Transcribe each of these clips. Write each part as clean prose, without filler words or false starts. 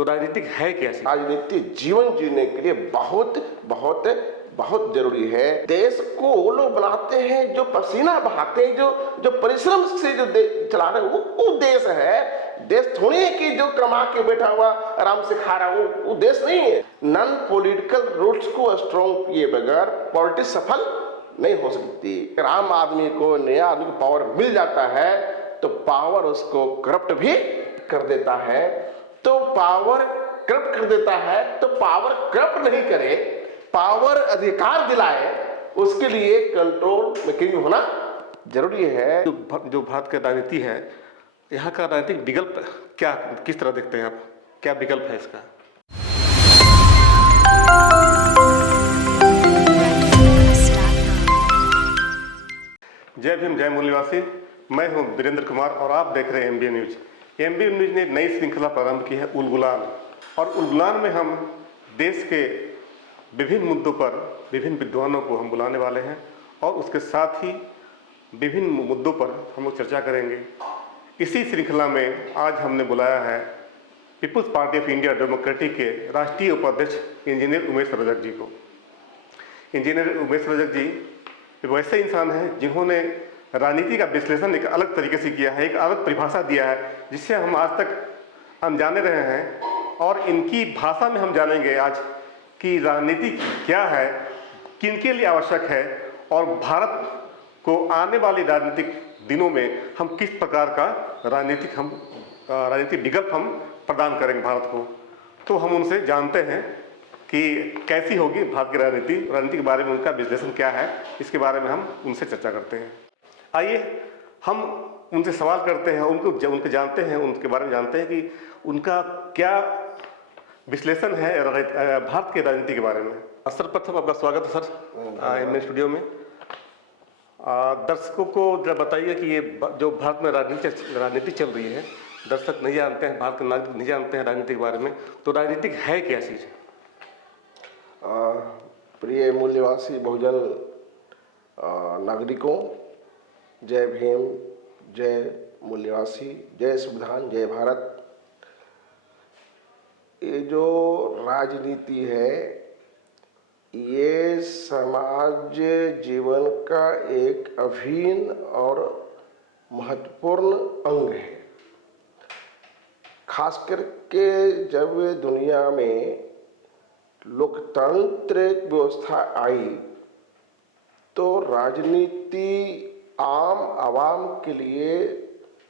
तो राजनीतिक है क्या? राजनीति जीवन जीने के लिए बहुत बहुत बहुत जरूरी है। देश को वो लोग बनाते हैं जो पसीना बहाते हैं, जो परिश्रम से जो चला रहे हैं, वो देश है। देश थोड़ी है कि जो कमा के बैठा हुआ आराम से खा रहा, वो देश नहीं है। नॉन पॉलिटिकल रूट्स को स्ट्रॉन्ग किए बगैर पॉलिटिक्स सफल नहीं हो सकती। अगर आम आदमी को, नया आदमी को पावर मिल जाता है तो पावर उसको करप्ट भी कर देता है। तो पावर करप्ट कर देता है, तो पावर करप्ट नहीं करे, पावर अधिकार दिलाए, उसके लिए कंट्रोल मैकेनिज्म होना जरूरी है। जो भारत की राजनीति है, यहाँ का राजनीतिक विकल्प क्या, किस तरह देखते हैं आप? क्या विकल्प है इसका? जय भीम, जय मूल्यवासी। मैं हूं वीरेंद्र कुमार और आप देख रहे हैं एमबीए न्यूज। एमबीए न्यूज ने नई श्रृंखला प्रारंभ की है, उलगुलान। और उलगुलान में हम देश के विभिन्न मुद्दों पर विभिन्न विद्वानों को हम बुलाने वाले हैं और उसके साथ ही विभिन्न मुद्दों पर हम लोग चर्चा करेंगे। इसी श्रृंखला में आज हमने बुलाया है Peoples Party of India Democratic के राष्ट्रीय उपाध्यक्ष इंजीनियर उमेश रजक जी को। इंजीनियर उमेश रजक जी एक वैसे इंसान हैं जिन्होंने राजनीति का विश्लेषण एक अलग तरीके से किया है, एक अलग परिभाषा दिया है जिससे हम आज तक अनजाने रहे हैं। और इनकी भाषा में हम जानेंगे आज कि राजनीति क्या है, किनके लिए आवश्यक है और भारत को आने वाली राजनीतिक दिनों में हम किस प्रकार का राजनीतिक विकल्प हम प्रदान करेंगे भारत को। तो हम उनसे जानते हैं कि कैसी होगी भारत की राजनीति के बारे में उनका विश्लेषण क्या है, इसके बारे में हम उनसे चर्चा करते हैं। आइए हम उनसे सवाल करते हैं, उनको जानते हैं, उनके बारे में जानते हैं कि उनका क्या विश्लेषण है भारत की राजनीति के बारे में। सर्वप्रथम आपका स्वागत है सर एमबीए स्टूडियो में। दर्शकों को जरा बताइए कि ये जो भारत में राजनीति चल रही है, दर्शक नहीं जानते हैं, भारत के नागरिक नहीं जानते हैं राजनीति के बारे में, तो राजनीतिक है क्या चीज़? प्रिय मूल्यवासी बहुजन नागरिकों, जय भीम, जय मूल्यवासी, जय संविधान, जय भारत। ये जो राजनीति है, ये समाज जीवन का एक अभिन्न और महत्वपूर्ण अंग है। खास करके जब दुनिया में लोकतंत्र व्यवस्था आई तो राजनीति आम आवाम के लिए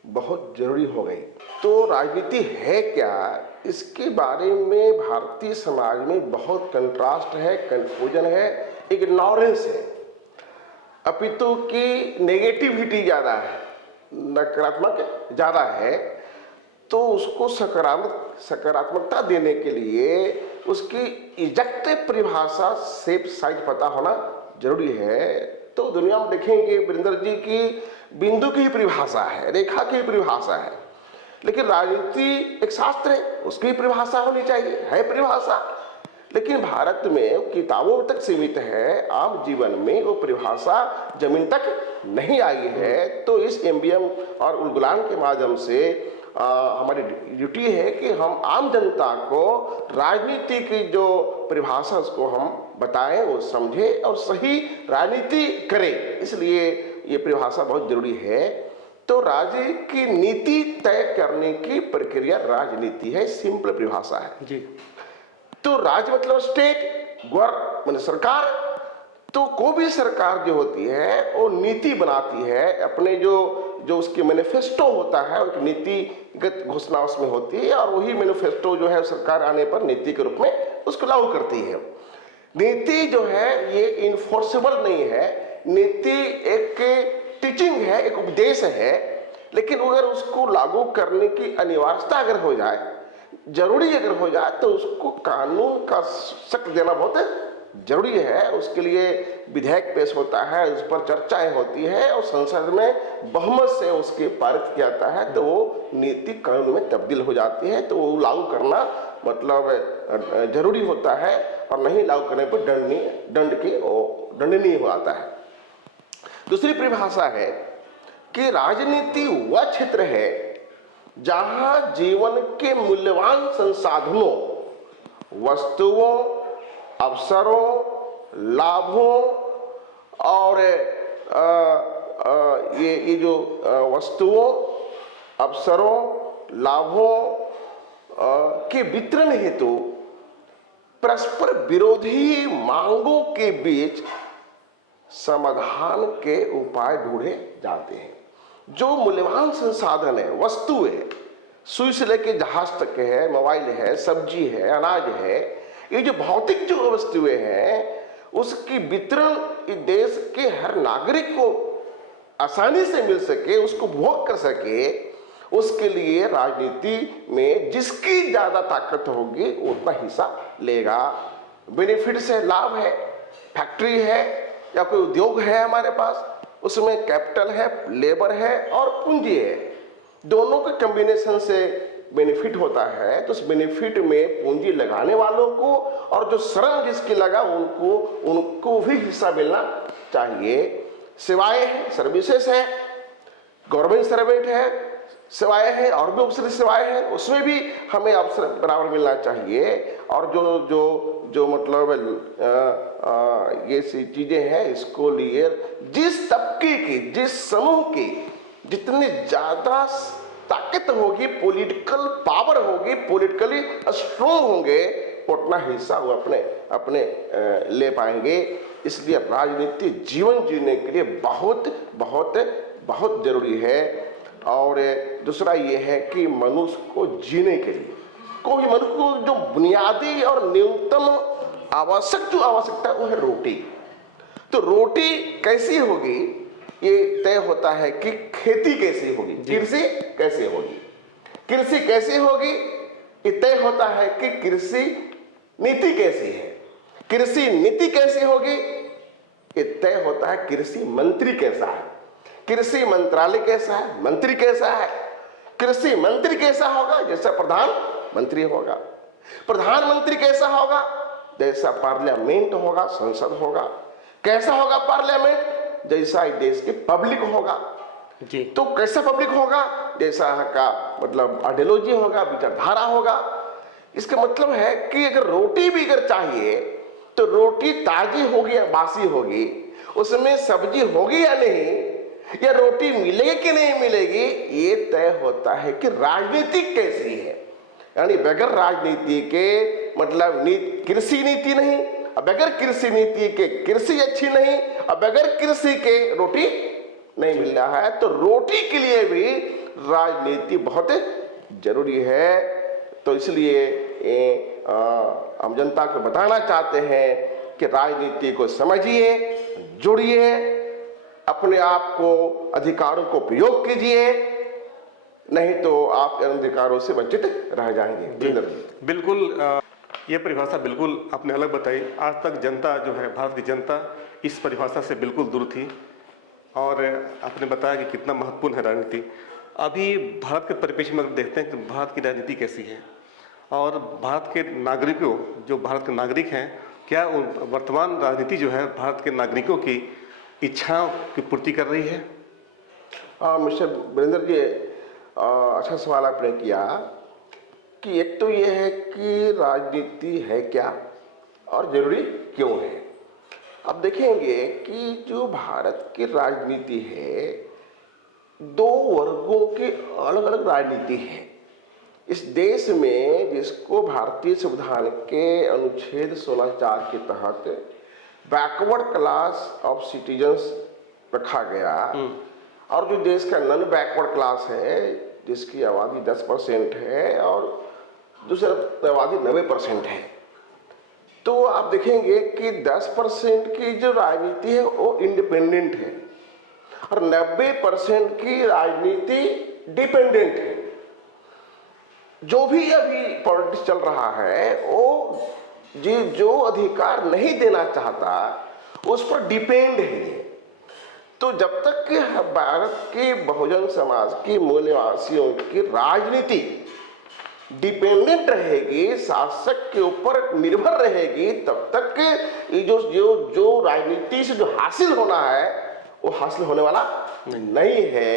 बहुत जरूरी हो गई। तो राजनीति है क्या, इसके बारे में भारतीय समाज में बहुत कंट्रास्ट है, कंफ्यूजन है, इग्नोरेंस है, अपितु की नेगेटिविटी ज़्यादा है, नकारात्मक ज़्यादा है। तो उसको सकारात्मकता देने के लिए उसकी एग्जैक्ट परिभाषा, सेफ साइड पता होना जरूरी है। तो दुनिया में देखेंगे वीरेंद्र जी की बिंदु की परिभाषा है, रेखा की परिभाषा है, लेकिन राजनीति एक शास्त्र है, उसकी परिभाषा होनी चाहिए, है परिभाषा। लेकिन भारत में किताबों तक सीमित है, आम जीवन में वो परिभाषा जमीन तक नहीं आई है। तो इस एमबीएम और उलगुलान के माध्यम से हमारी ड्यूटी है कि हम आम जनता को राजनीति की जो परिभाषा उसको हम बताएं, वो समझे और सही राजनीति करें। इसलिए ये परिभाषा बहुत जरूरी है। तो राज्य की नीति तय करने की प्रक्रिया राजनीति है, सिंपल परिभाषा है जी। तो राज्य मतलब स्टेट, गवर्नमेंट, सरकार। तो कोई भी सरकार जो होती है वो नीति बनाती है, अपने जो उसके मैनिफेस्टो होता है, एक नीतिगत घोषणा उसमें होती है और वही मैनिफेस्टो जो है सरकार आने पर नीति के रूप में उसको लागू करती है। नीति जो है ये इन्फोर्सेबल नहीं है, नीति एक टीचिंग है, एक उपदेश है, लेकिन अगर उसको लागू करने की अनिवार्यता अगर हो जाए, जरूरी अगर हो जाए, तो उसको कानून का शक्ल देना बहुत जरूरी है। उसके लिए विधेयक पेश होता है, उस पर चर्चाएं होती है और संसद में बहुमत से उसके पारित किया जाता है, तो वो नीति कानून में तब्दील हो जाती है। तो वो लागू करना मतलब जरूरी होता है और नहीं लागू करने पर दंडनीय हो जाता है। दूसरी परिभाषा है कि राजनीति वह क्षेत्र है जहां जीवन के मूल्यवान संसाधनों, वस्तुओं, अवसरों, लाभों और ये जो वस्तुओं, अवसरों, लाभों के वितरण हेतु परस्पर विरोधी मांगों के बीच समाधान के उपाय ढूंढे जाते हैं। जो मूल्यवान संसाधन है, वस्तु है, सुई से लेके जहाज तक है, मोबाइल है, सब्जी है, अनाज है, ये जो भौतिक जो वस्तुएं हैं उसकी वितरण इस देश के हर नागरिक को आसानी से मिल सके, उसको भोग कर सके, उसके लिए राजनीति में जिसकी ज्यादा ताकत होगी उतना हिस्सा लेगा। बेनिफिट्स है, लाभ है, फैक्ट्री है या कोई उद्योग है हमारे पास, उसमें कैपिटल है, लेबर है और पूंजी है, दोनों के कॉम्बिनेशन से बेनिफिट होता है। तो उस बेनिफिट में पूंजी लगाने वालों को और जो श्रम जिसकी लगा उनको भी हिस्सा मिलना चाहिए। सेवाएं हैं, सर्विसेज है, गवर्नमेंट सर्वेंट है, सेवाएं हैं और भी दूसरी सेवाएं हैं, उसमें भी हमें अवसर बराबर मिलना चाहिए। और जो मतलब ये सी चीजें हैं, इसको लिए जिस तबके की, जिस समूह की जितनी ज्यादा ताकत होगी, पॉलिटिकल पावर होगी, पॉलिटिकली स्ट्रॉन्ग होंगे, उतना हिस्सा वो अपने ले पाएंगे। इसलिए राजनीति जीवन जीने के लिए बहुत बहुत बहुत जरूरी है। और दूसरा ये है कि मनुष्य को जीने के लिए, कोई मनुष्य को जो बुनियादी और न्यूनतम आवश्यकता है वो है रोटी। तो रोटी कैसी होगी ये तय होता है कि खेती कैसी होगी, कृषि कैसे होगी, कृषि कैसी होगी ये तय होता है कि कृषि नीति कैसी है, कृषि नीति कैसी होगी ये तय होता है कृषि मंत्री कैसा है, कृषि मंत्रालय कैसा है, मंत्री कैसा है। कृषि मंत्री कैसा होगा, जैसा प्रधानमंत्री होगा। प्रधानमंत्री कैसा होगा, जैसा पार्लियामेंट होगा, संसद होगा। कैसा होगा पार्लियामेंट, जैसा इस देश की पब्लिक होगा जी। तो कैसा पब्लिक होगा, जैसा यहाँ का मतलब आइडियोलॉजी होगा, विचारधारा होगा। इसका मतलब है कि अगर रोटी भी अगर चाहिए तो रोटी ताजी होगी या बासी होगी, उसमें सब्जी होगी या नहीं, या रोटी मिलेगी कि नहीं मिलेगी, ये तय होता है कि राजनीति कैसी है। यानी बगैर राजनीति के मतलब कृषि नीति नहीं, बगैर कृषि नीति के कृषि अच्छी नहीं, और बगैर कृषि के रोटी नहीं मिल रहा है। तो रोटी के लिए भी राजनीति बहुत जरूरी है। तो इसलिए हम जनता को बताना चाहते हैं कि राजनीति को समझिए, जुड़िए, अपने आप को अधिकारों को उपयोग कीजिए, नहीं तो आप इन अधिकारों से वंचित रह जाएंगे। बिल्कुल, ये परिभाषा बिल्कुल आपने अलग बताई। आज तक जनता जो है, भारत की जनता इस परिभाषा से बिल्कुल दूर थी, और आपने बताया कि कितना महत्वपूर्ण है राजनीति। अभी भारत के परिप्रेक्ष्य में देखते हैं कि भारत की राजनीति कैसी है, और भारत के नागरिकों, जो भारत के नागरिक हैं, क्या वर्तमान राजनीति जो है भारत के नागरिकों की इच्छाओं की पूर्ति कर रही है? मिस्टर वीरेंद्र जी, अच्छा सवाल आपने किया कि एक तो ये है कि राजनीति है क्या और जरूरी क्यों है। अब देखेंगे कि जो भारत की राजनीति है, दो वर्गों की अलग अलग राजनीति है इस देश में, जिसको भारतीय संविधान के अनुच्छेद 16(4) के तहत बैकवर्ड क्लास ऑफ सिटीजन्स रखा गया, और जो देश का नॉन बैकवर्ड क्लास है जिसकी आबादी 10% है और दूसरा आबादी 90% है। तो आप देखेंगे कि 10% की जो राजनीति है वो इंडिपेंडेंट है, और 90% की राजनीति डिपेंडेंट है। जो भी अभी पॉलिटिक्स चल रहा है वो जो अधिकार नहीं देना चाहता उस पर डिपेंड है। तो जब तक कि भारत के बहुजन समाज की मूल्यवासियों की राजनीति डिपेंडेंट रहेगी, शासक के ऊपर निर्भर रहेगी, तब तक ये जो राजनीति से जो हासिल होना है वो हासिल होने वाला नहीं है।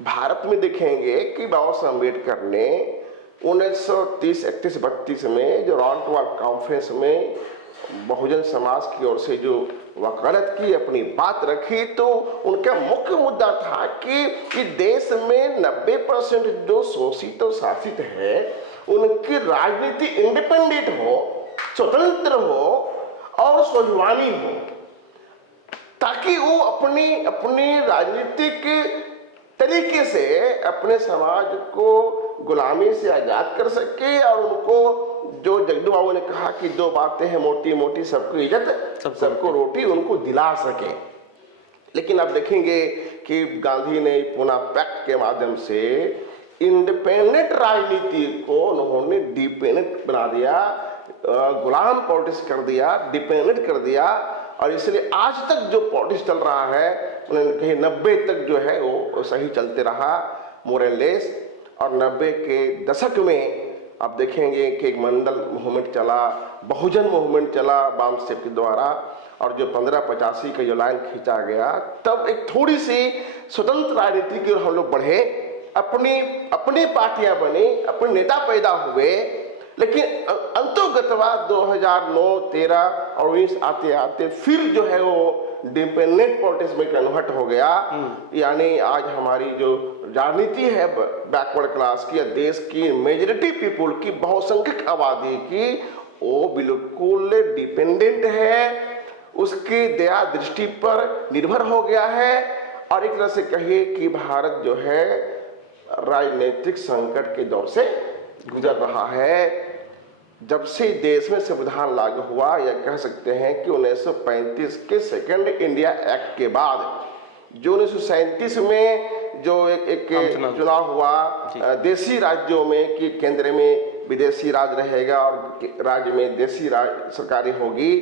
भारत में देखेंगे कि बाबा साहब अम्बेडकर ने 1930, 31, 32 में जो रॉन्टवाल कॉन्फ्रेंस में बहुजन समाज की ओर से जो वकालत की, अपनी बात रखी, तो उनका मुख्य मुद्दा था कि देश में 90% जो शोषित और शासित है उनकी राजनीति इंडिपेंडेंट हो, स्वतंत्र हो और स्वाभिमानी हो, ताकि वो अपनी राजनीतिक तरीके से अपने समाज को गुलामी से आजाद कर सके और उनको, जो जगदू बाबू ने कहा कि दो बातें हैं मोटी मोटी, सबको इज्जत सबको रोटी, उनको दिला सके। लेकिन अब देखेंगे कि गांधी ने पूना पैक्ट के माध्यम से इंडिपेंडेंट राजनीति को उन्होंने डिपेंडेंट बना दिया, गुलाम पॉलिटिक्स कर दिया, डिपेंडेंट कर दिया। और इसलिए आज तक जो पॉलिटिक्स चल रहा है, उन्होंने कहीं 90 तक जो है वो सही चलते रहा, मोर एंड लेस। और 90 के दशक में आप देखेंगे कि एक मंडल मूवमेंट चला, बहुजन मूवमेंट चला बाम सेप के द्वारा, और जो 1585 का जो लाइन खींचा गया, तब एक थोड़ी सी स्वतंत्र राजनीति की ओर हम लोग बढ़े, अपनी पार्टियां बनी, अपने नेता पैदा हुए। लेकिन अंतोगतवा 2009, 13 और 19 आते आते फिर जो है वो डिपेंडेंट पॉलिटिक्स में कन्वर्ट हो गया। यानी आज हमारी जो राजनीति है बैकवर्ड क्लास की या देश की मेजॉरिटी पीपुल की, बहुसंख्यक आबादी की, वो बिल्कुल डिपेंडेंट है, उसकी दया दृष्टि पर निर्भर हो गया है। और एक तरह से कहिए कि भारत जो है राजनीतिक संकट के दौर से गुजर रहा है। जब से देश में संविधान लागू हुआ, या कह सकते हैं कि 1935 के सेकेंड इंडिया एक्ट के बाद जो 1937 में जो एक चुनाव हुआ देशी राज्यों में कि केंद्र में विदेशी राज रहेगा और राज्य में देशी राज सरकारें होगी,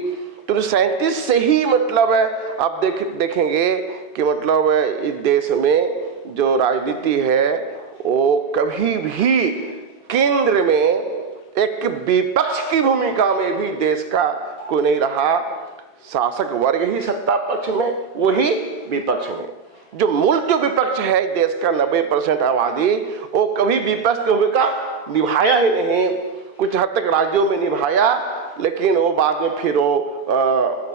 तो 1937 से ही मतलब आप देखेंगे कि मतलब इस देश में जो राजनीति है वो कभी भी केंद्र में एक विपक्ष की भूमिका में भी देश का कोई नहीं रहा। शासक वर्ग ही सत्ता पक्ष में, वही विपक्ष में। जो मूल जो विपक्ष है देश का 90% आबादी, वो कभी विपक्ष की भूमिका निभाया ही नहीं। कुछ हद तक राज्यों में निभाया, लेकिन वो बाद में फिर वो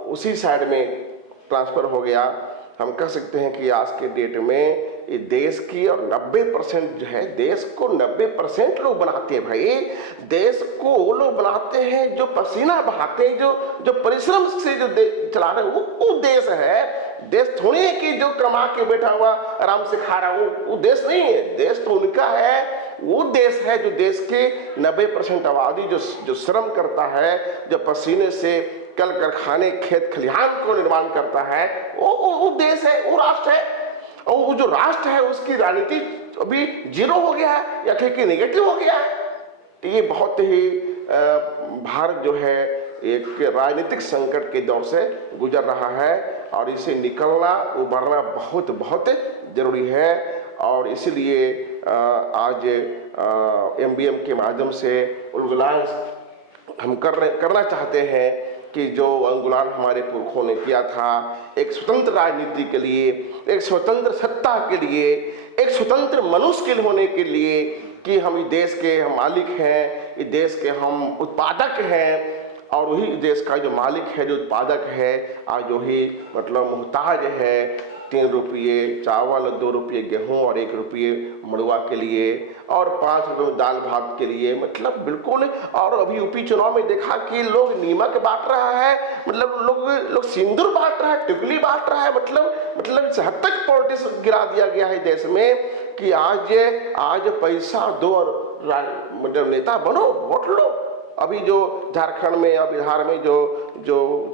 उसी साइड में ट्रांसफर हो गया। हम कह सकते हैं कि आज के डेट में ये देश की और 90% जो है, देश को 90% लोग बनाते हैं भाई। देश को वो लोग बनाते हैं जो पसीना बहाते हैं, जो परिश्रम से जो चला रहे हैं, वो देश है। देश थोड़ी है कि जो कमा के बैठा हुआ आराम से खा रहा, वो देश नहीं है। देश तो उनका है। वो देश है जो देश के 90% आबादी जो श्रम करता है, जो पसीने से कल कारखाने खेत खलिहान को निर्माण करता है, वो देश है, वो राष्ट्र है। और वो जो राष्ट्र है उसकी राजनीति अभी जीरो हो गया है या कहीं नेगेटिव हो गया है। तो ये बहुत ही भारत जो है एक राजनीतिक संकट के दौर से गुजर रहा है, और इसे निकलना उबरना बहुत बहुत जरूरी है। और इसलिए आज एमबीएम के माध्यम से उलगुलान हम करना चाहते हैं कि जो आंदोलन हमारे पुरखों ने किया था, एक स्वतंत्र राजनीति के लिए, एक स्वतंत्र सत्ता के लिए, एक स्वतंत्र मनुष्य के होने के लिए, कि हम इस देश के हम मालिक हैं, इस देश के हम उत्पादक हैं, और वही देश का जो मालिक है, जो उत्पादक है, आज वही मतलब मुहताज है 3 रुपये चावल, 2 रुपये गेहूं और 1 रुपये मड़ुआ के लिए, और 5 रुपये दाल भात के लिए, मतलब बिल्कुल। और अभी यूपी चुनाव में देखा कि लोग नीमक बांट रहा है, मतलब लोग सिंदूर बांट रहा है, टिकली बांट रहा है, मतलब इस हद तक पॉलिटिक्स गिरा दिया गया है देश में कि आज पैसा दो और मतलब नेता बनो, वोट लो। अभी जो झारखंड में या बिहार में जो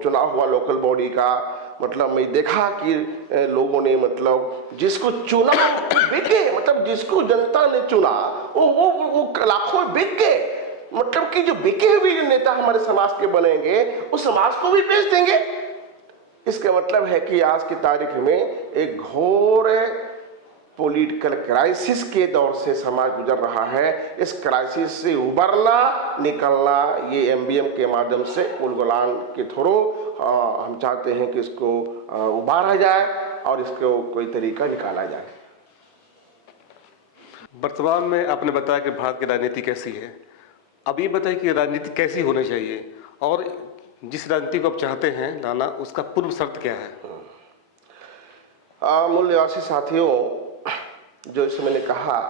चुनाव हुआ लोकल बॉडी का, मतलब मैं देखा कि लोगों ने मतलब जिसको चुना बिक गए, मतलब जिसको जनता ने चुना वो लाखों में बिक गए। मतलब कि जो बिके हुए जो नेता हमारे समाज के बनेंगे, उस समाज को भी बेच देंगे। इसका मतलब है कि आज की तारीख में एक घोर पॉलिटिकल क्राइसिस के दौर से समाज गुजर रहा है। इस क्राइसिस से उबरना, निकलना, ये एमबीएम के माध्यम से उलगुलान के थ्रू हम चाहते हैं कि इसको उबारा जाए और इसको कोई तरीका निकाला जाए। वर्तमान में आपने बताया कि भारत की राजनीति कैसी है। अब ये बताइए कि राजनीति कैसी होनी चाहिए और जिस राजनीति को आप चाहते हैं लाना, उसका पूर्व शर्त क्या है? मूल्यवासी साथियों, जो इसमें मैंने कहा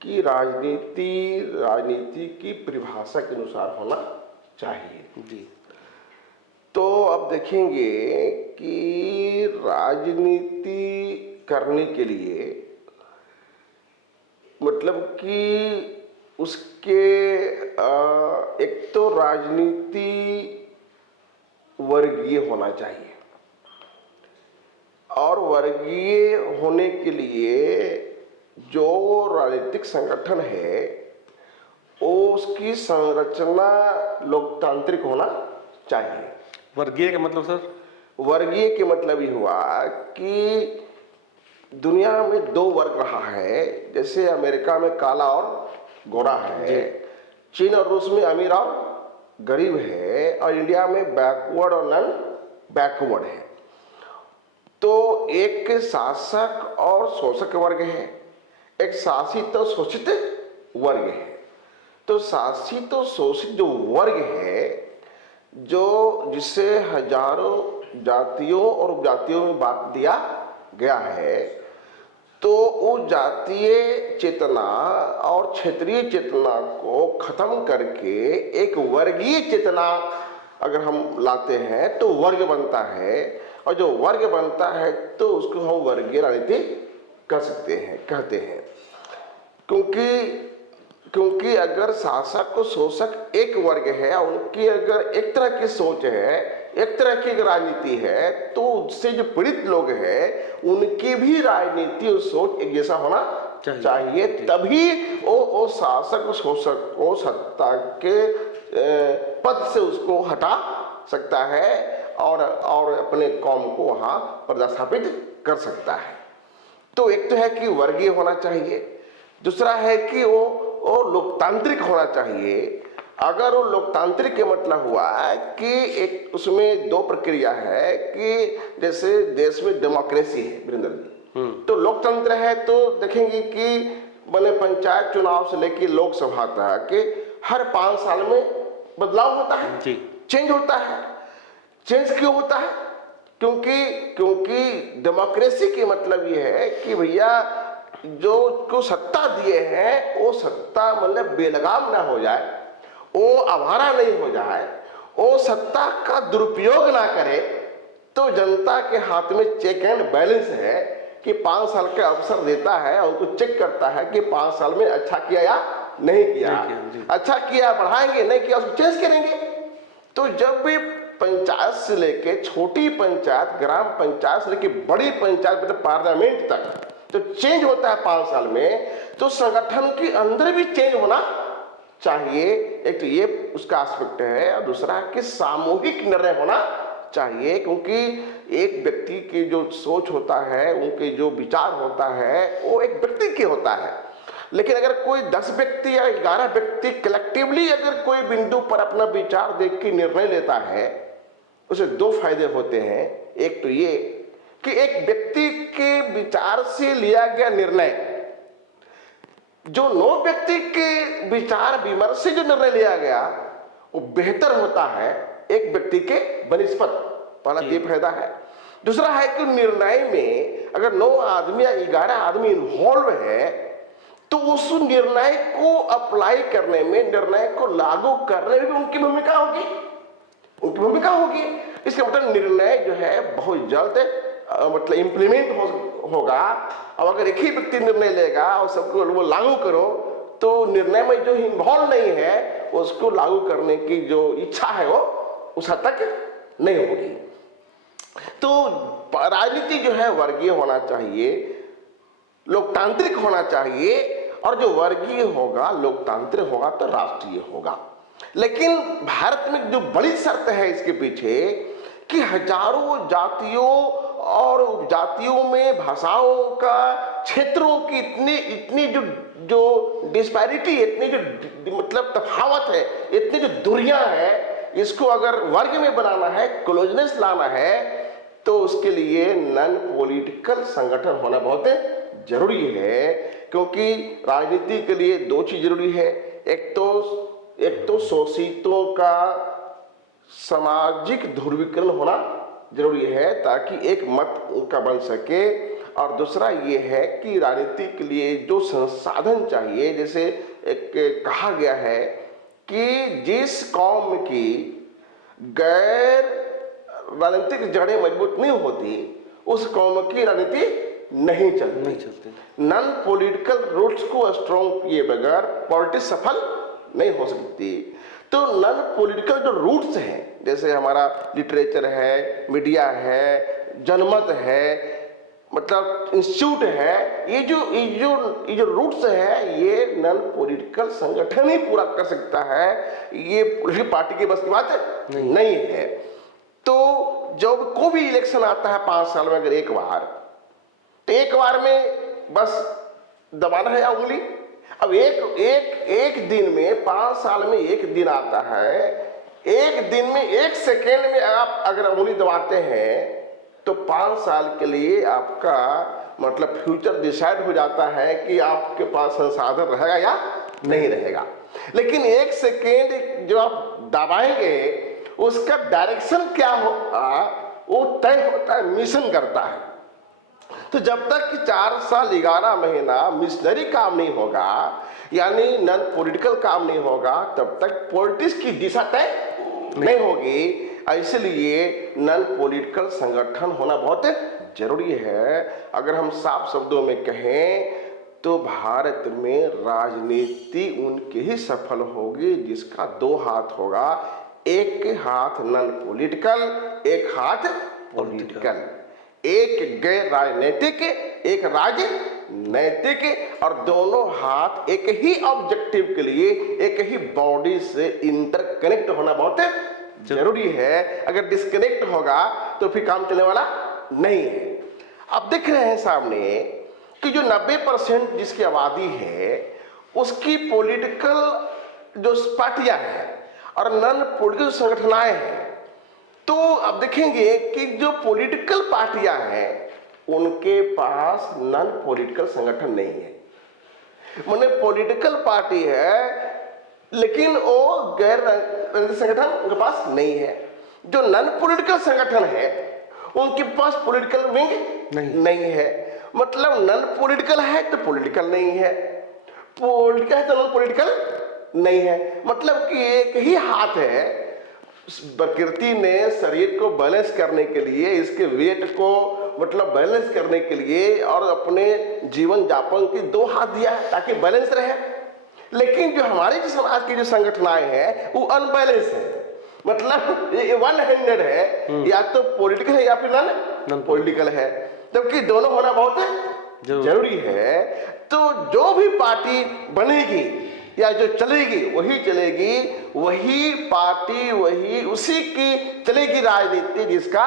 कि राजनीति की परिभाषा के अनुसार होना चाहिए। जी। तो अब देखेंगे कि राजनीति करने के लिए मतलब कि उसके एक तो राजनीति वर्गीय होना चाहिए और वर्गीय होने के लिए जो राजनीतिक संगठन है वो उसकी संरचना लोकतांत्रिक होना चाहिए। वर्गीय का मतलब सर? वर्गीय के मतलब ये हुआ कि दुनिया में दो वर्ग रहा है, जैसे अमेरिका में काला और गोरा है, चीन और रूस में अमीर और गरीब है, और इंडिया में बैकवर्ड और नॉन बैकवर्ड है। तो एक शासक और शोषक वर्ग है, एक शासित और शोषित वर्ग है। तो शासित और शोषित जो वर्ग है, जो जिसे हजारों जातियों और उपजातियों में बांट दिया गया है, तो वो जातीय चेतना और क्षेत्रीय चेतना को खत्म करके एक वर्गीय चेतना अगर हम लाते हैं तो वर्ग बनता है, और जो वर्ग बनता है तो उसको हम वर्गीय राजनीति कर सकते हैं, कहते हैं। क्योंकि अगर शासक और शोषक एक वर्ग है, उनकी अगर एक तरह की सोच है, एक तरह की राजनीति है, तो उससे जो पीड़ित लोग हैं उनकी भी राजनीति और सोच एक जैसा होना चाहिए। तभी वो शासक और शोषक को सत्ता के पद से उसको हटा सकता है और अपने कौम को वहां प्रस्थापित कर सकता है। तो एक तो है कि वर्गीय होना चाहिए, दूसरा है कि वो लोकतांत्रिक होना चाहिए। अगर वो लोकतांत्रिक के मतलब हुआ कि एक उसमें दो प्रक्रिया है कि जैसे देश में डेमोक्रेसी है वीरेंद्र जी, तो लोकतंत्र है तो देखेंगे कि मैंने पंचायत चुनाव से लेकर लोकसभा तक के हर 5 साल में बदलाव होता है, चेंज होता है। चेंज क्यों होता है? क्योंकि डेमोक्रेसी के मतलब ये है कि भैया जो को सत्ता दिए हैं वो सत्ता मतलब बेलगाम ना हो जाए, वो आवारा नहीं हो जाए, वो सत्ता का दुरुपयोग ना करे। तो जनता के हाथ में चेक एंड बैलेंस है कि 5 साल का अवसर देता है और उनको चेक करता है कि 5 साल में अच्छा किया या नहीं किया, अच्छा किया बढ़ाएंगे, नहीं किया उसको चेंज करेंगे। तो जब भी पंचायत से लेके छोटी पंचायत, ग्राम पंचायत से लेके बड़ी पंचायत मतलब पार्लियामेंट तक तो चेंज होता है 5 साल में, तो संगठन के अंदर भी चेंज होना चाहिए। एक तो ये उसका एस्पेक्ट है, और दूसरा कि सामूहिक निर्णय होना चाहिए। क्योंकि एक व्यक्ति की जो सोच होता है, उनके जो विचार होता है, वो एक व्यक्ति के होता है, लेकिन अगर कोई 10 व्यक्ति या 11 व्यक्ति कलेक्टिवली अगर कोई बिंदु पर अपना विचार देख के निर्णय लेता है, उसे 2 फायदे होते हैं। एक तो ये कि एक व्यक्ति के विचार से लिया गया निर्णय, जो 9 व्यक्ति के विचार विमर्श से जो निर्णय लिया गया वो बेहतर होता है एक व्यक्ति के बनिस्पत। पहला ये फायदा है। दूसरा है कि निर्णय में अगर 9 आदमी या 11 आदमी इन्वॉल्व है तो उस निर्णय को अप्लाई करने में, निर्णय को लागू करने में उनकी भूमिका होगी। इसका मतलब निर्णय जो है बहुत जल्द मतलब इम्प्लीमेंट होगा। अब अगर एक ही व्यक्ति निर्णय लेगा और सबको वो लागू करो, तो निर्णय में जो इन्वॉल्व नहीं है उसको लागू करने की जो इच्छा है वो उस हद तक नहीं होगी। तो राजनीति जो है वर्गीय होना चाहिए, लोकतांत्रिक होना चाहिए, और जो वर्गीय होगा, लोकतांत्रिक होगा तो राष्ट्रीय होगा। लेकिन भारत में जो बड़ी शर्त है इसके पीछे कि हजारों जातियों और उपजातियों में भाषाओं का, क्षेत्रों की इतनी जो डिस्पैरिटी, इतनी जो मतलब तफावत है, इतनी जो दूरियां है, इसको अगर वर्ग में बनाना है, क्लोजनेस लाना है, तो उसके लिए नॉन पॉलिटिकल संगठन होना बहुत जरूरी है, क्योंकि राजनीति के लिए दो चीज जरूरी है। एक तो शोषितों का सामाजिक ध्रुवीकरण होना जरूरी है ताकि एक मत उनका बन सके, और दूसरा ये है कि राजनीति के लिए जो संसाधन चाहिए, जैसे एक कहा गया है कि जिस कौम की गैर राजनीतिक जड़ें मजबूत नहीं होती उस कौम की राजनीति नहीं चलती। नॉन पॉलिटिकल रूट्स को स्ट्रॉन्ग किए बगैर पॉलिटिक्स सफल नहीं हो सकती। तो नॉन पॉलिटिकल जो रूट्स हैं, जैसे हमारा लिटरेचर है, मीडिया है, जनमत है, मतलब इंस्टीट्यूट है, ये जो रूट्स है ये नॉन पॉलिटिकल संगठन ही पूरा कर सकता है, ये पॉलिटिकल पार्टी की बस की बात नहीं है। तो जब कोई भी इलेक्शन आता है 5 साल में, अगर एक बार में बस दबाना है उंगली। अब एक दिन में 5 साल में एक दिन आता है, एक दिन में 1 सेकेंड में आप अगर उंगली दबाते हैं तो 5 साल के लिए आपका मतलब फ्यूचर डिसाइड हो जाता है कि आपके पास संसाधन रहेगा या नहीं रहेगा। लेकिन 1 सेकेंड जो आप दबाएंगे उसका डायरेक्शन क्या होगा वो तय होता है, मिशन करता है। तो जब तक कि 4 साल 11 महीना मिशनरी काम नहीं होगा, यानी नॉन पॉलिटिकल काम नहीं होगा, तब तक पॉलिटिक्स की दिशा तय नहीं होगी। इसलिए नॉन पॉलिटिकल संगठन होना बहुत जरूरी है। अगर हम साफ शब्दों में कहें तो भारत में राजनीति उनके ही सफल होगी जिसका 2 हाथ होगा, एक हाथ नॉन पॉलिटिकल, एक हाथ पॉलिटिकल, एक गैर राजनीतिक, एक राजनैतिक, और दोनों हाथ एक ही ऑब्जेक्टिव के लिए एक ही बॉडी से इंटरकनेक्ट होना बहुत जरूरी है। अगर डिस्कनेक्ट होगा तो फिर काम चलने वाला नहीं है। अब देख रहे हैं सामने कि जो 90% जिसकी आबादी है उसकी पॉलिटिकल जो पार्टियां हैं और नॉन पॉलिटिकल संगठनाएं हैं। तो अब देखेंगे कि जो पॉलिटिकल पार्टियां हैं उनके पास नॉन पॉलिटिकल संगठन नहीं है। माने पॉलिटिकल पार्टी है लेकिन वो गैर राजनीतिक संगठन उनके पास नहीं है। जो नॉन पॉलिटिकल संगठन है उनके पास पॉलिटिकल विंग नहीं है। मतलब नॉन पॉलिटिकल है तो पॉलिटिकल नहीं है, पॉलिटिकल है तो नॉन पॉलिटिकल नहीं है। मतलब कि एक ही हाथ है। प्रकृति ने शरीर को बैलेंस करने के लिए, इसके वेट को मतलब बैलेंस करने के लिए और अपने जीवन यापन के 2 हाथ दिया है ताकि बैलेंस रहे। लेकिन जो हमारे जो समाज की जो संगठनाएं हैं वो अनबैलेंस है, मतलब ये 1 हैंडेड है, या तो पॉलिटिकल है या फिर नॉन पॉलिटिकल है, जबकि दोनों होना बहुत जरूरी है। तो जो भी पार्टी बनेगी या जो चलेगी वही चलेगी, वही पार्टी वही उसी की चलेगी राजनीति जिसका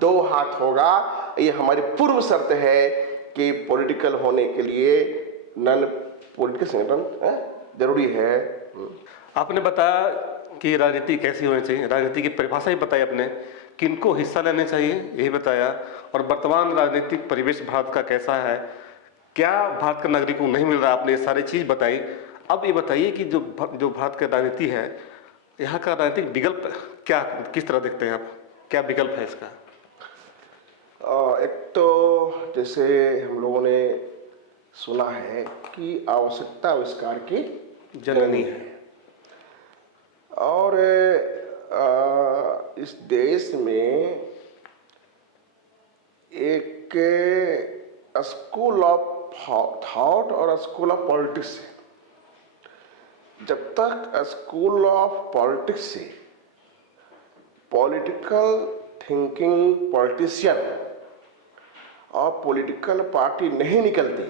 2 हाथ होगा। ये हमारी पूर्व शर्त है कि पॉलिटिकल होने के लिए नॉन पॉलिटिकल संगठन जरूरी है। आपने बताया कि राजनीति कैसी होनी चाहिए, राजनीति की परिभाषा ही बताई आपने, किनको हिस्सा लेना चाहिए यही बताया, और वर्तमान राजनीतिक परिवेश भारत का कैसा है, क्या भारत का नागरिक को नहीं मिल रहा, आपने ये सारी चीज़ बताई। अब ये बताइए कि जो भारत की राजनीति है, यहाँ का राजनीतिक विकल्प क्या, किस तरह देखते हैं आप, क्या विकल्प है इसका? एक तो जैसे हम लोगों ने सुना है कि आवश्यकता आविष्कार की जननी है, और इस देश में एक स्कूल ऑफ थॉट और स्कूल ऑफ पॉलिटिक्स है। जब तक स्कूल ऑफ पॉलिटिक्स से पॉलिटिकल थिंकिंग पॉलिटिशियन और पॉलिटिकल पार्टी नहीं निकलती,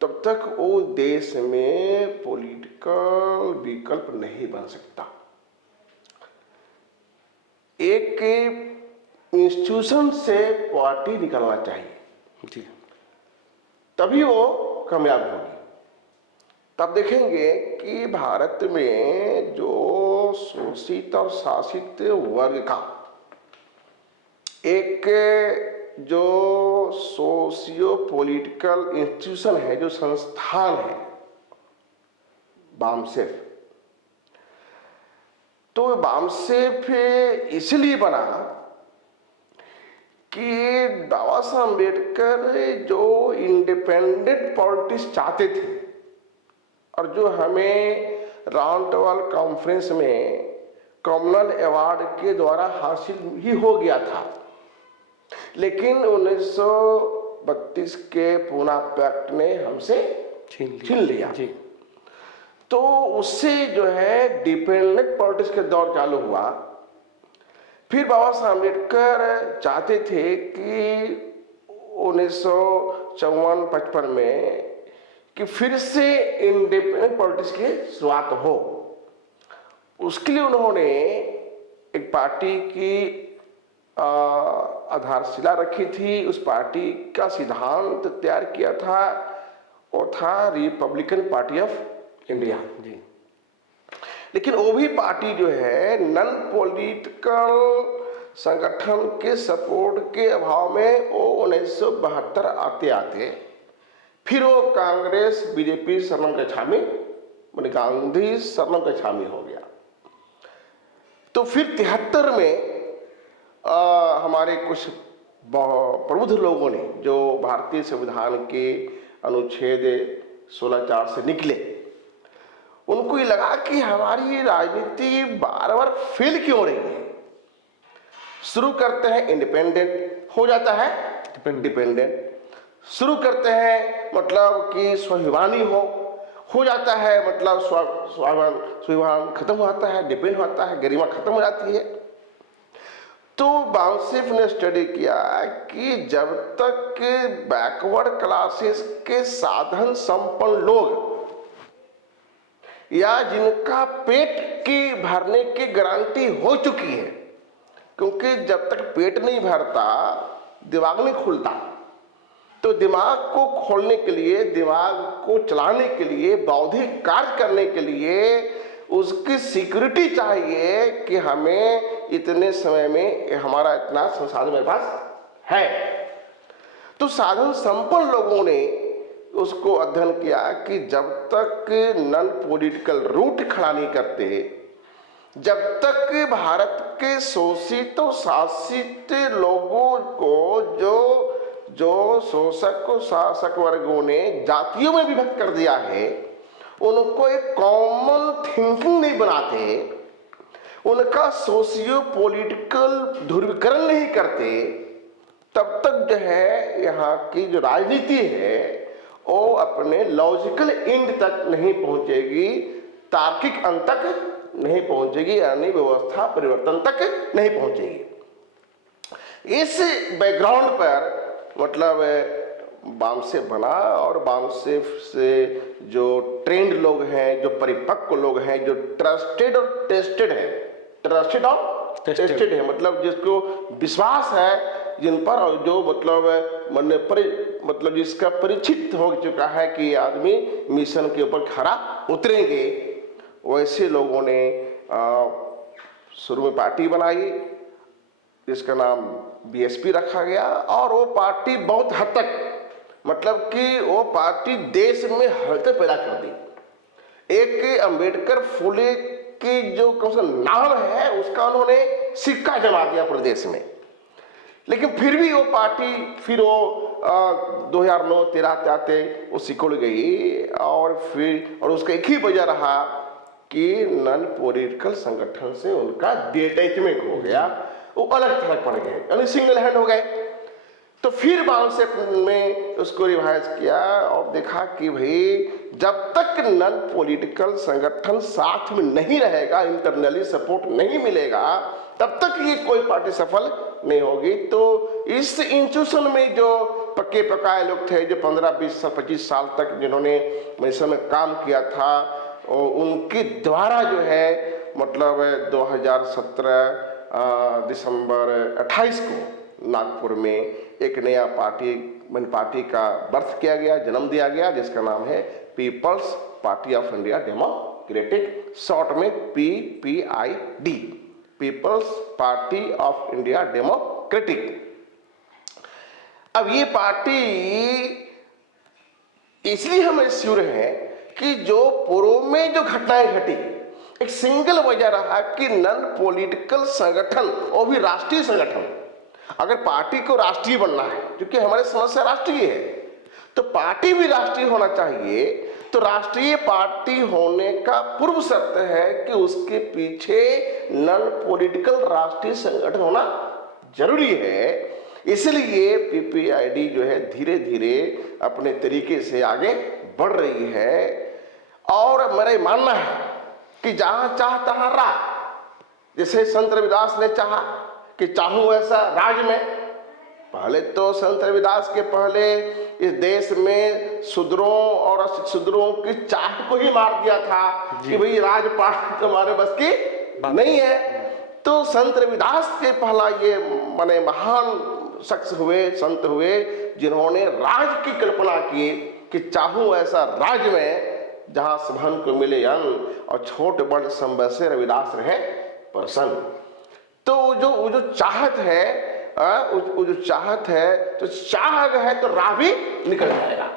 तब तक वो देश में पॉलिटिकल विकल्प नहीं बन सकता। एक इंस्टीट्यूशन से पार्टी निकलना चाहिए जी, तभी वो कामयाब होगी। तब देखेंगे कि भारत में जो शोषित और शासित वर्ग का एक जो सोशियो पॉलिटिकल इंस्टीट्यूशन है, जो संस्थान है बामसेफ, तो बामसेफ इसलिए बना कि बाबा साहब अम्बेडकर जो इंडिपेंडेंट पॉलिटिक्स चाहते थे और जो हमें राउंड टेबल कॉन्फ्रेंस में कॉमनवेल्थ अवार्ड के द्वारा हासिल ही हो गया था, लेकिन 1932 के पूना पैक्ट ने हमसे छीन लिया जी। तो उससे जो है डिपेंडेंट पॉलिटिक्स का दौर चालू हुआ। फिर बाबा साहब अम्बेडकर चाहते थे कि 1954-55 में कि फिर से इंडिपेंडेंट पॉलिटिक्स की शुरुआत हो। उसके लिए उन्होंने एक पार्टी की आधारशिला रखी थी। उस पार्टी का सिद्धांत तैयार किया था, वो था रिपब्लिकन पार्टी ऑफ इंडिया जी। लेकिन वो भी पार्टी जो है नॉन पॉलिटिकल संगठन के सपोर्ट के अभाव में वो 1972 आते आते फिर वो कांग्रेस बीजेपी शरणम के छामी, माने गांधी शरणम के छामी हो गया। तो फिर 73 में हमारे कुछ प्रबुद्ध लोगों ने, जो भारतीय संविधान के अनुच्छेद 16(4) से निकले, उनको ये लगा कि हमारी राजनीति बार बार फेल क्यों रही है। शुरू करते हैं इंडिपेंडेंट, हो जाता है डिपेंडेंट। शुरू करते हैं मतलब कि स्वाभिमानी हो जाता है, मतलब स्वाभिमान खत्म हो जाता है, डिपेंड होता है, गरिमा खत्म हो जाती है। तो बामसेफ ने स्टडी किया कि जब तक बैकवर्ड क्लासेस के साधन संपन्न लोग या जिनका पेट की भरने की गारंटी हो चुकी है, क्योंकि जब तक पेट नहीं भरता दिमाग नहीं खुलता, तो दिमाग को खोलने के लिए, दिमाग को चलाने के लिए, बौद्धिक कार्य करने के लिए उसकी सिक्योरिटी चाहिए कि हमें इतने समय में हमारा इतना संसाधन मेरे पास है। तो साधन संपन्न लोगों ने उसको अध्ययन किया कि जब तक नॉन पॉलिटिकल रूट खड़ा नहीं करते, जब तक भारत के शोषित और शासित लोगों को जो शोषक को शासक वर्गों ने जातियों में विभक्त कर दिया है, उनको एक कॉमन थिंकिंग नहीं बनाते, उनका सोशियो पॉलिटिकल ध्रुवीकरण नहीं करते, तब तक जो है यहाँ की जो राजनीति है वो अपने लॉजिकल एंड तक नहीं पहुंचेगी, तार्किक अंत तक नहीं पहुंचेगी, यानी व्यवस्था परिवर्तन तक नहीं पहुंचेगी। इस बैकग्राउंड पर मतलब बामसेफ बना, और बामसेफ से जो ट्रेंड लोग हैं, जो परिपक्व लोग हैं, जो ट्रस्टेड और टेस्टेड है, ट्रस्टेड और टेस्टेड है, मतलब जिसको विश्वास है जिन पर, और जो मतलब जिसका परिचित हो चुका है कि आदमी मिशन के ऊपर खरा उतरेंगे, वैसे लोगों ने शुरू में पार्टी बनाई जिसका नाम बीएसपी रखा गया। और वो पार्टी बहुत हद तक, मतलब कि वो पार्टी देश में हलचल पैदा कर दी। एक अंबेडकर फुले की जो नाम है उसका उन्होंने सिक्का जमा दिया पूरे देश में। लेकिन फिर भी वो पार्टी फिर वो 2009-13 आते वो सिकुड़ गई, और उसका एक ही वजह रहा कि नॉन पॉलिटिकल संगठन से उनका डिटैचमेंट हो गया, वो अलग थलग पड़ गए, यानी सिंगल हैंड हो गए। तो फिर बामसेफ में उसको रिवाइज किया और देखा कि भाई जब तक नॉन पॉलिटिकल संगठन साथ में नहीं रहेगा, इंटरनली सपोर्ट नहीं मिलेगा, तब तक ये कोई पार्टी सफल नहीं होगी। तो इस इंस्टीट्यूशन में जो पक्के पकाए लोग थे, जो 15-20-25 साल तक जिन्होंने मिशन में काम किया था, उनके द्वारा जो है मतलब 2017 दिसंबर 28 को नागपुर में एक नया पार्टी का बर्थ किया गया, जन्म दिया गया, जिसका नाम है Peoples Party of India Democratic, short में PPID, Peoples Party of India Democratic. अब ये पार्टी इसलिए हम श्योर हैं कि जो पूर्व में जो घटनाएं घटी, एक सिंगल वजह रहा कि नॉन पॉलिटिकल संगठन और भी राष्ट्रीय संगठन, अगर पार्टी को राष्ट्रीय बनना है, क्योंकि हमारे समस्या राष्ट्रीय है, तो पार्टी भी राष्ट्रीय होना चाहिए। तो राष्ट्रीय पार्टी होने का पूर्व शर्त है कि उसके पीछे नॉन पॉलिटिकल राष्ट्रीय संगठन होना जरूरी है। इसलिए पीपीआईडी जो है धीरे धीरे अपने तरीके से आगे बढ़ रही है। और मेरा मानना है कि जहां चाह तहां राज, जैसे संत रविदास ने चाहा कि चाहूं ऐसा राज में। पहले तो संत रविदास के पहले इस देश में शूद्रों और अशूद्रों की चाह को ही मार दिया था कि भाई राजपाट तुम्हारे बस की नहीं है। तो संत रविदास के पहला ये माने महान शख्स हुए, संत हुए, जिन्होंने राज की कल्पना की कि चाहूं ऐसा राज में जहां सबन को मिले अन्न और छोट बड़ संबय से रविदास रहे प्रसन्न। तो वो जो चाहत है, वो जो चाहत है, तो चाह अगर है तो राह भी निकल जाएगा।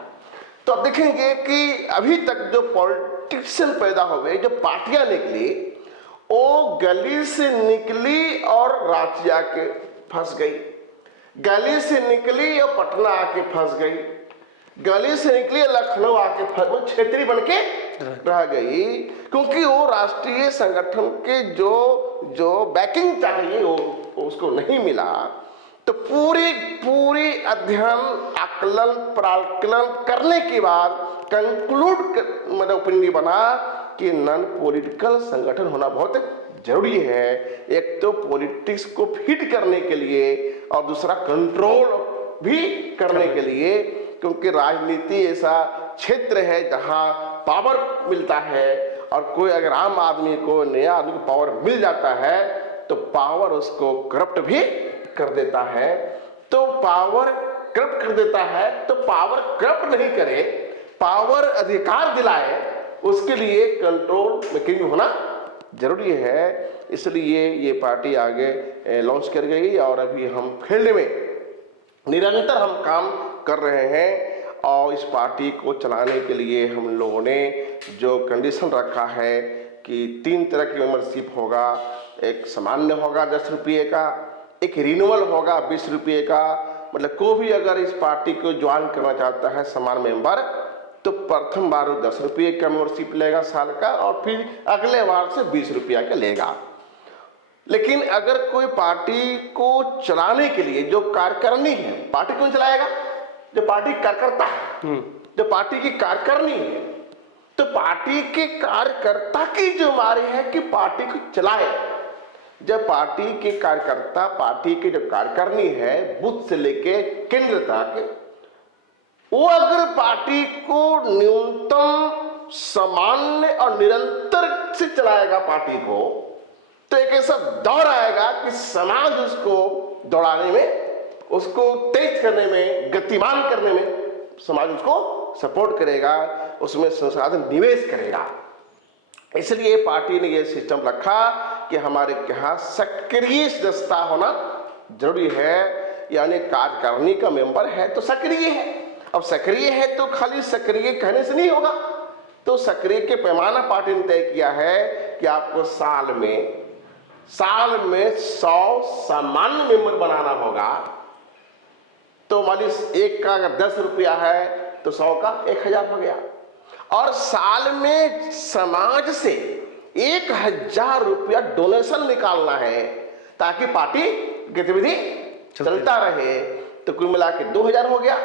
तो अब देखेंगे कि अभी तक जो पॉलिटिशियन पैदा हुए, जो पार्टियां निकली, वो गली से निकली और रांची आके फंस गई, गली से निकली और पटना आके फंस गई, गली से निकली लखनऊ आके वो क्षेत्रीय बन के रह गई, क्योंकि वो राष्ट्रीय संगठन के जो बैकिंग चाहिए वो उसको नहीं मिला। तो पूरी अध्ययन आकलन प्राकलन करने के बाद कंक्लूड मतलब ओपिनियन बना कि नॉन पॉलिटिकल संगठन होना बहुत जरूरी है। एक तो पॉलिटिक्स को फिट करने के लिए और दूसरा कंट्रोल भी करने के लिए, क्योंकि राजनीति ऐसा क्षेत्र है जहां पावर मिलता है और कोई अगर आम आदमी को, नया आदमी को पावर मिल जाता है तो पावर उसको करप्ट भी कर देता है। तो पावर करप्ट कर देता है, तो पावर करप्ट नहीं करे, पावर अधिकार दिलाए, उसके लिए कंट्रोल मैकेनिज्म होना जरूरी है। इसलिए ये पार्टी आगे लॉन्च कर गई और अभी हम फील्ड में निरंतर हम काम कर रहे हैं। और इस पार्टी को चलाने के लिए हम लोगों ने जो कंडीशन रखा है कि 3 तरह की मेंबरशिप होगा, एक सामान्य होगा 10 रुपये का, एक रिन्यूअल होगा 20 रुपये का। मतलब कोई भी अगर इस पार्टी को ज्वाइन करना चाहता है समान मेंबर, तो प्रथम बार 10 रुपये का मेंबरशिप लेगा साल का, और फिर अगले बार से 20 रुपया का लेगा। लेकिन अगर कोई पार्टी को चलाने के लिए जो कार्यकारिणी है, पार्टी कौन चलाएगा? जो पार्टी कार्यकर्ता है, जो पार्टी की कार्यकारिणी है। तो पार्टी के कार्यकर्ता की जिम्मेदारी है कि पार्टी को चलाए। जब पार्टी के कार्यकर्ता, पार्टी के जो कार्यकारिणी है बूथ से लेके केंद्र तक, वो अगर पार्टी को न्यूनतम सामान्य और निरंतर से चलाएगा पार्टी को, तो एक ऐसा दौर आएगा कि समाज उसको दौड़ाने में, उसको तेज करने में, गतिमान करने में समाज उसको सपोर्ट करेगा, उसमें संसाधन निवेश करेगा। इसलिए पार्टी ने यह सिस्टम रखा कि हमारे यहाँ सक्रिय सदस्यता होना जरूरी है। यानी कार्यकारिणी का मेंबर है तो सक्रिय है। अब सक्रिय है तो खाली सक्रिय कहने से नहीं होगा, तो सक्रिय के पैमाना पार्टी ने तय किया है कि आपको साल में 100 सामान्य मेंबर बनाना होगा। तो मान लीजिए एक का अगर 10 रुपया है तो 100 का 1000 हो गया, और साल में समाज से 1000 रुपया डोनेशन निकालना है ताकि पार्टी गतिविधि चलता रहे। तो कुल मिला के 2000 हो गया,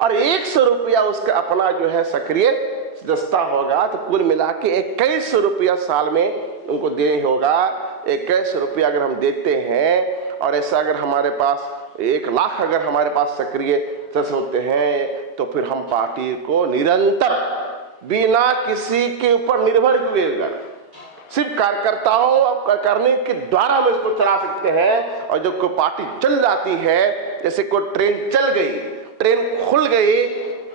और 100 रुपया उसका अपना जो है सक्रिय सदस्यता होगा। तो कुल मिला के 2100 रुपया साल में उनको देना होगा। 2100 रुपया अगर हम देते हैं, और ऐसा अगर हमारे पास 1 लाख अगर हमारे पास सक्रिय सदस्य होते हैं, तो फिर हम पार्टी को निरंतर बिना किसी के ऊपर निर्भर हुए सिर्फ कार्यकर्ताओं और कार्यकारिणी के द्वारा हम इसको चला सकते हैं। और जब कोई पार्टी चल जाती है, जैसे कोई ट्रेन चल गई, ट्रेन खुल गई,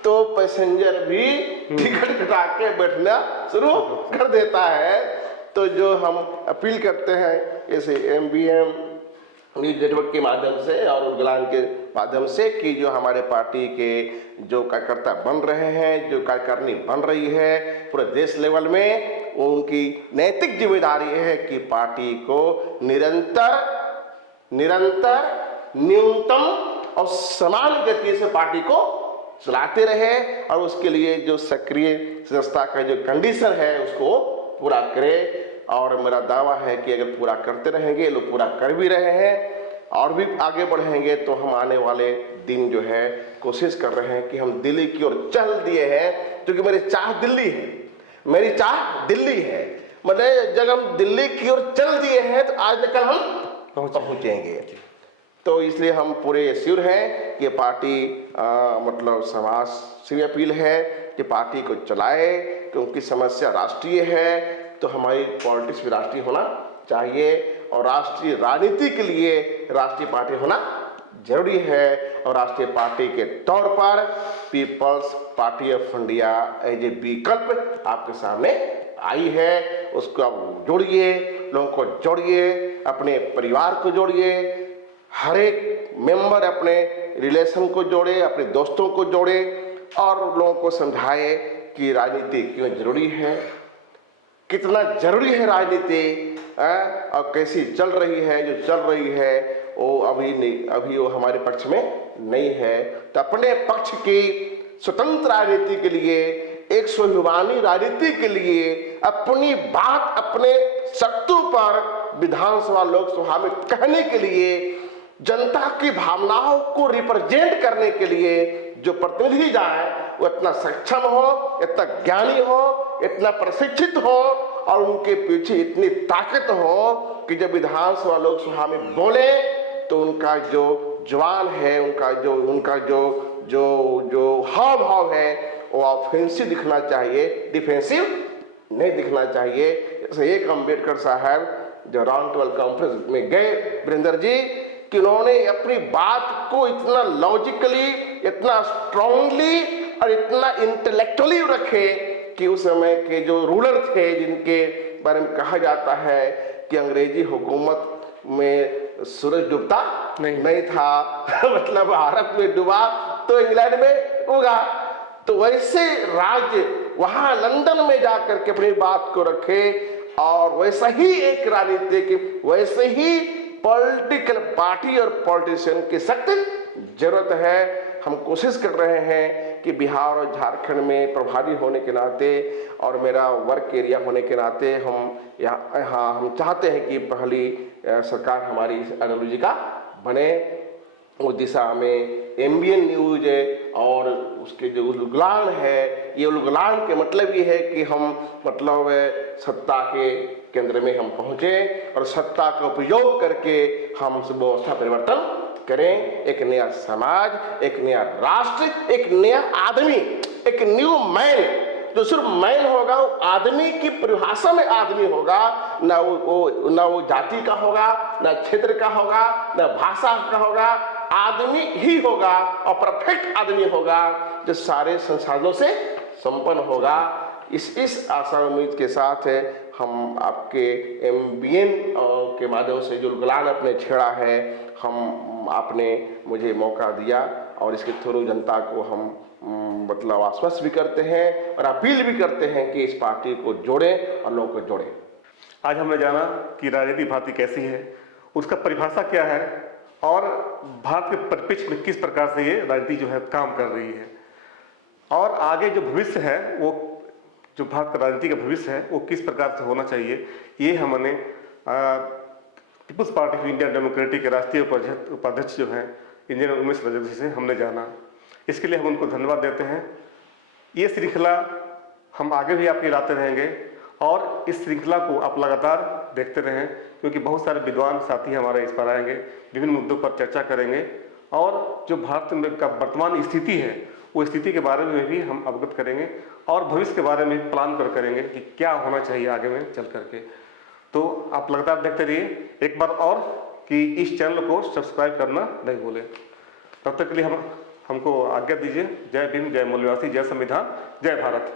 तो पैसेंजर भी टिकट कटा के बैठना शुरू कर देता है। तो जो हम अपील करते हैं, जैसे एमबीएम न्यूज नेटवर्क के माध्यम से और उलगुलान के माध्यम से कि जो हमारे पार्टी के जो कार्यकर्ता बन रहे हैं, जो कार्यकारिणी बन रही है पूरे देश लेवल में, वो उनकी नैतिक जिम्मेदारी है कि पार्टी को निरंतर न्यूनतम और समान गति से पार्टी को चलाते रहे और उसके लिए जो सक्रिय सदस्यता का जो कंडीशन है उसको पूरा करे। और मेरा दावा है कि अगर पूरा करते रहेंगे, लोग पूरा कर भी रहे हैं और भी आगे बढ़ेंगे, तो हम आने वाले दिन जो है कोशिश कर रहे हैं कि हम दिल्ली की ओर चल दिए हैं, क्योंकि मेरी चाह दिल्ली है, मेरी चाह दिल्ली है। मतलब जब हम दिल्ली की ओर चल दिए हैं तो आज कल हम पहुंचेंगे। तो इसलिए हम पूरे श्योर हैं कि पार्टी मतलब समाज से अपील है कि पार्टी को चलाए, क्योंकि समस्या राष्ट्रीय है, तो हमारी पॉलिटिक्स भी राष्ट्रीय होना चाहिए और राष्ट्रीय राजनीति के लिए राष्ट्रीय पार्टी होना जरूरी है। और राष्ट्रीय पार्टी के तौर पर Peoples Party of India as a विकल्प आपके सामने आई है। उसको आप जोड़िए, लोगों को जोड़िए, अपने परिवार को जोड़िए, हर एक मेंबर अपने रिलेशन को जोड़े, अपने दोस्तों को जोड़े और लोगों को समझाए कि राजनीति क्यों जरूरी है, कितना जरूरी है राजनीति और कैसी चल रही है। जो चल रही है वो अभी नहीं, अभी वो हमारे पक्ष में नहीं है। तो अपने पक्ष की स्वतंत्र राजनीति के लिए, एक स्वाभिमानी राजनीति के लिए अपनी बात अपने सत्तू पर विधानसभा लोकसभा में कहने के लिए, जनता की भावनाओं को रिप्रेजेंट करने के लिए जो प्रतिनिधि जाए वो इतना सक्षम हो, इतना ज्ञानी हो, इतना प्रशिक्षित हो और उनके पीछे इतनी ताकत हो कि जब विधानसभा लोकसभा में बोले तो उनका जो जवान है, उनका जो हाव भाव है वो ऑफेंसिव दिखना चाहिए, डिफेंसिव नहीं दिखना चाहिए। जैसे एक अम्बेडकर साहब जो राउंड टेबल कॉन्फ्रेंस में गए वीरेंद्र जी, कि उन्होंने अपनी बात को इतना लॉजिकली, इतना स्ट्रांगली और इतना इंटेलेक्चुअली रखे कि उस समय के जो रूलर थे, जिनके बारे में कहा जाता है कि अंग्रेजी हुकूमत में सूरज डूबता नहीं था मतलब भारत में डूबा तो इंग्लैंड में उगा। तो वैसे राज्य वहां लंदन में जाकर के अपनी बात को रखे और वैसा ही एक राजनीतिक, वैसे ही पॉलिटिकल पार्टी और पॉलिटिशियन की सख्त जरूरत है। हम कोशिश कर रहे हैं कि बिहार और झारखंड में प्रभारी होने के नाते और मेरा वर्क एरिया होने के नाते हम यहाँ हम चाहते हैं कि पहली सरकार हमारी एनालॉजी का बने। उस दिशा में एमबीएन न्यूज और उसके जो उलगुलान है, ये उलगुलान के मतलब ये है कि हम मतलब सत्ता के केंद्र में हम पहुंचे और सत्ता का उपयोग करके हम व्यवस्था परिवर्तन करें। एक नया समाज, एक नया राष्ट्र, एक नया आदमी, एक न्यू मैन, जो सिर्फ मैन होगा वो आदमी की परिभाषा में आदमी होगा, ना वो जाति का होगा, ना क्षेत्र का होगा, ना भाषा का होगा, आदमी ही होगा और परफेक्ट आदमी होगा जो सारे संसाधनों से संपन्न होगा। इस आशा उम्मीद के साथ हम आपके एमबीएन के माध्यम से जो उलगुलान अपने छेड़ा है, हम आपने मुझे मौका दिया और इसके थ्रू जनता को हम मतलब आश्वस्त भी करते हैं और अपील भी करते हैं कि इस पार्टी को जोड़ें और लोगों को जोड़ें। आज हमने जाना कि राजनीति भारती कैसी है, उसका परिभाषा क्या है और भारत के परिप्रेक्ष्य में किस प्रकार से ये राजनीति जो है काम कर रही है और आगे जो भविष्य है, वो जो भारत का राजनीति का भविष्य है वो किस प्रकार से होना चाहिए, ये हमने Peoples Party of India Democratic के राष्ट्रीय उपाध्यक्ष जो हैं इंजीनियर उमेश रजक से हमने जाना। इसके लिए हम उनको धन्यवाद देते हैं। ये श्रृंखला हम आगे भी आपके लाते रहेंगे और इस श्रृंखला को आप लगातार देखते रहें, क्योंकि बहुत सारे विद्वान साथी हमारे इस पर आएंगे, विभिन्न मुद्दों पर चर्चा करेंगे और जो भारत में का वर्तमान स्थिति है वो स्थिति के बारे में भी हम अवगत करेंगे और भविष्य के बारे में प्लान करेंगे कि क्या होना चाहिए आगे में चल करके। तो आप लगातार देखते रहिए। एक बार और कि इस चैनल को सब्सक्राइब करना नहीं भूलें। तब तक के लिए हमको आज्ञा दीजिए। जय भीम, जय मूल्यवासी, जय संविधान, जय भारत।